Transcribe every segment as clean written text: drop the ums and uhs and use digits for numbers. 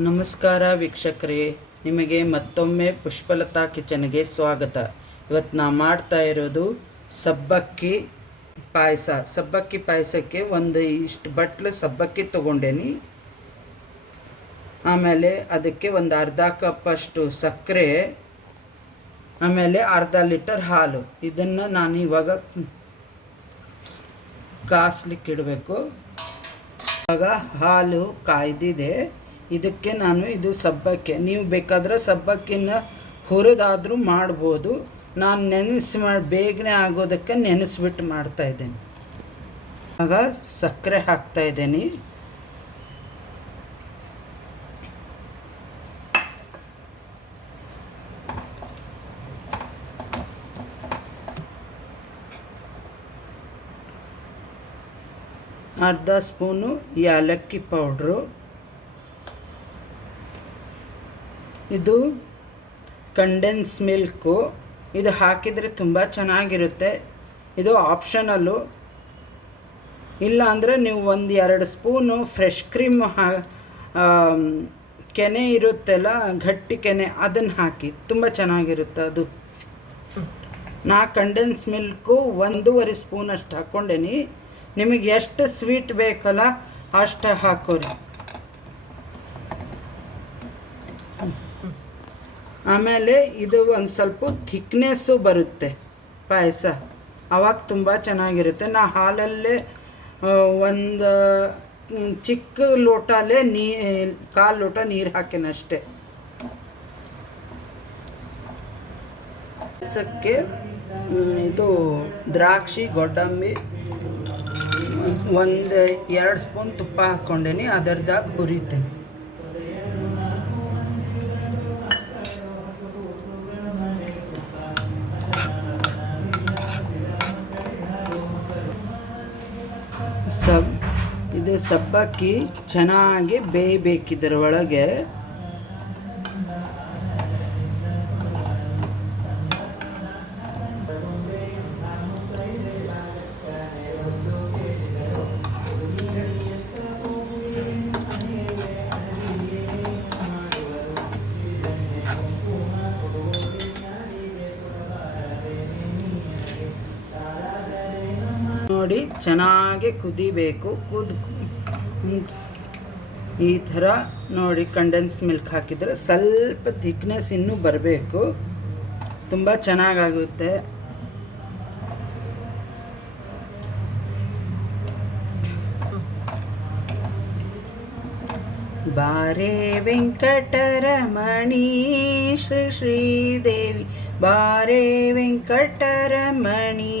ನಮಸ್ಕಾರ ವೀಕ್ಷಕರೇ, ನಿಮಗೆ ಮತ್ತೊಮ್ಮೆ ಪುಷ್ಪಲತಾ ಕಿಚನ್ಗೆ ಸ್ವಾಗತ. ಇವತ್ತು ನಾ ಮಾಡ್ತಾ ಇರೋದು ಸಬ್ಬಕ್ಕಿ ಪಾಯಸ. ಸಬ್ಬಕ್ಕಿ ಪಾಯಸಕ್ಕೆ ಒಂದು ಇಷ್ಟು ಬಟ್ಲು ಸಬ್ಬಕ್ಕಿ ತೊಗೊಂಡೇನಿ. ಆಮೇಲೆ ಅದಕ್ಕೆ ಒಂದು ಅರ್ಧ ಕಪ್ಪಷ್ಟು ಸಕ್ಕರೆ, ಆಮೇಲೆ ಅರ್ಧ ಲೀಟರ್ ಹಾಲು. ಇದನ್ನು ನಾನು ಇವಾಗ ಕಾಸ್ಲಿಕ್ಕೆ ಇಡಬೇಕು. ಇವಾಗ ಹಾಲು ಕಾಯ್ದಿದೆ. ಇದಕ್ಕೆ ನಾನು ಇದು ಸಬ್ಬಕ್ಕಿ, ನೀವು ಬೇಕಾದರೆ ಸಬ್ಬಕ್ಕಿನ ಹುರಿದಾದರೂ ಮಾಡ್ಬೋದು. ನಾನು ಬೇಗನೆ ಆಗೋದಕ್ಕೆ ನೆನೆಸ್ಬಿಟ್ಟು ಮಾಡ್ತಾಯಿದ್ದೇನೆ. ಆಗ ಸಕ್ಕರೆ ಹಾಕ್ತಾಯಿದ್ದೀನಿ. ಅರ್ಧ ಸ್ಪೂನು ಏಲಕ್ಕಿ ಪೌಡ್ರು. ಇದು ಕಂಡೆನ್ಸ್ ಮಿಲ್ಕು. ಇದು ಹಾಕಿದರೆ ತುಂಬ ಚೆನ್ನಾಗಿರುತ್ತೆ. ಇದು ಆಪ್ಷನಲ್ಲು. ಇಲ್ಲ ಅಂದರೆ ನೀವು ಒಂದು 2 ಸ್ಪೂನು ಫ್ರೆಶ್ ಕ್ರೀಮ್ ಕೆನೆ ಇರುತ್ತೆಲ್ಲ, ಗಟ್ಟಿ ಕೆನೆ, ಅದನ್ನು ಹಾಕಿ ತುಂಬ ಚೆನ್ನಾಗಿರುತ್ತೆ ಅದು. ನಾ ಕಂಡೆನ್ಸ್ ಮಿಲ್ಕು 1.5 ಸ್ಪೂನ್ ಅಷ್ಟು ಹಾಕ್ಕೊಂಡೇನಿ. ನಿಮಗೆ ಎಷ್ಟು ಸ್ವೀಟ್ ಬೇಕಲ್ಲ ಅಷ್ಟು ಹಾಕೋರಿ. ಆಮೇಲೆ ಇದು ಒಂದು ಸ್ವಲ್ಪ ಥಿಕ್ನೆಸ್ಸು ಬರುತ್ತೆ ಪಾಯಸ, ಆವಾಗ ತುಂಬ ಚೆನ್ನಾಗಿರುತ್ತೆ. ನಾ ಹಾಲಲ್ಲೇ ಒಂದು ಚಿಕ್ಕ ಲೋಟಲ್ಲೇ 1/4 ಲೋಟ ನೀರು ಹಾಕೇನಷ್ಟೆ. ಪಾಯಸಕ್ಕೆ ಇದು ದ್ರಾಕ್ಷಿ, ಗೋಡಂಬಿ, 1-2 ಸ್ಪೂನ್ ತುಪ್ಪ ಹಾಕ್ಕೊಂಡೇನಿ. ಅದರದಾಗ ಹುರಿತೇನೆ. ಇದು ಸಬ್ಬಕ್ಕಿ ಚೆನ್ನಾಗಿ ಬೇಯಬೇಕಿದ್ರ ಒಳಗೆ. ನೋಡಿ, ಚೆನ್ನಾಗಿ ಕುದಿಬೇಕು. ಈ ಥರ ನೋಡಿ, ಕಂಡೆನ್ಸ್ ಮಿಲ್ಕ್ ಹಾಕಿದರೆ ಸ್ವಲ್ಪ ಥಿಕ್ನೆಸ್ ಇನ್ನೂ ಬರಬೇಕು. ತುಂಬ ಚೆನ್ನಾಗಾಗುತ್ತೆ. ಬಾರೇ ವೆಂಕಟರಮಣಿ ಶ್ರೀ ಶ್ರೀದೇವಿ, ಬಾರೇ ವೆಂಕಟರಮಣಿ,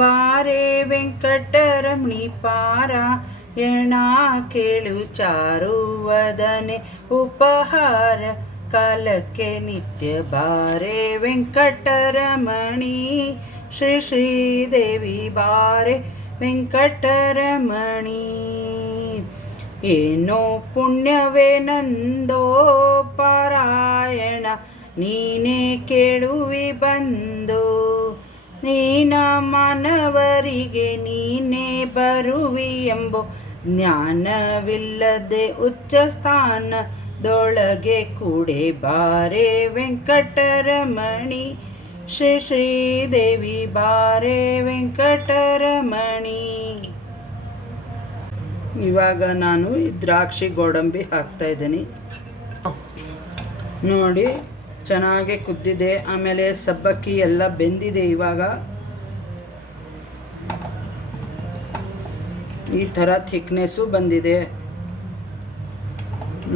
ಬಾರೇ ವೆಂಕಟರಮಣಿ ಪಾರಾಯಣ ಕೇಳು ಚಾರುವದನೆ ಉಪಹಾರ ಕಾಲಕ್ಕೆ ನಿತ್ಯ. ಬಾರೇ ವೆಂಕಟರಮಣಿ ಶ್ರೀ ಶ್ರೀದೇವಿ, ಬಾರೇ ವೆಂಕಟರಮಣಿ. ಏನೋ ಪುಣ್ಯವೇ ನಂದೋ ಪಾರಾಯಣ, ನೀನೇ ಕೇಳುವಿ ಬಂದು. ನೀನ ಮಾನವರಿಗೆ ನೀನೇ ಬರುವಿ ಎಂಬೋ ಜ್ಞಾನವಿಲ್ಲದೆ ಉಚ್ಚ ಸ್ಥಾನದೊಳಗೆ ಕೂಡೆ. ಬಾರೇ ವೆಂಕಟರಮಣಿ ಶ್ರೀ ಶ್ರೀದೇವಿ, ಬಾರೇ ವೆಂಕಟರಮಣಿ. ಇವಾಗ ನಾನು ದ್ರಾಕ್ಷಿ, ಗೋಡಂಬಿ ಹಾಕ್ತಾಯಿದ್ದೀನಿ. ನೋಡಿ, ಚೆನ್ನಾಗಿ ಕುದ್ದಿದೆ. ಆಮೇಲೆ ಸಬ್ಬಕ್ಕಿ ಎಲ್ಲ ಬೆಂದಿದೆ. ಇವಾಗ ಈ ಥರ ಥಿಕ್ನೆಸ್ಸು ಬಂದಿದೆ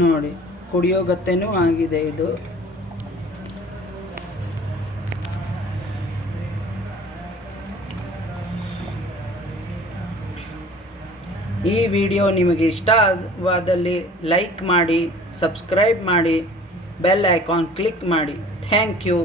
ನೋಡಿ, ಕುಡಿಯೋಗತ್ತೆನೂ ಆಗಿದೆ ಇದು. ಈ ವಿಡಿಯೋ ನಿಮಗೆ ಇಷ್ಟವಾದಲ್ಲಿ ಲೈಕ್ ಮಾಡಿ, ಸಬ್ಸ್ಕ್ರೈಬ್ ಮಾಡಿ, ಬೆಲ್ ಐಕಾನ್ ಕ್ಲಿಕ್ ಮಾಡಿ. Thank you.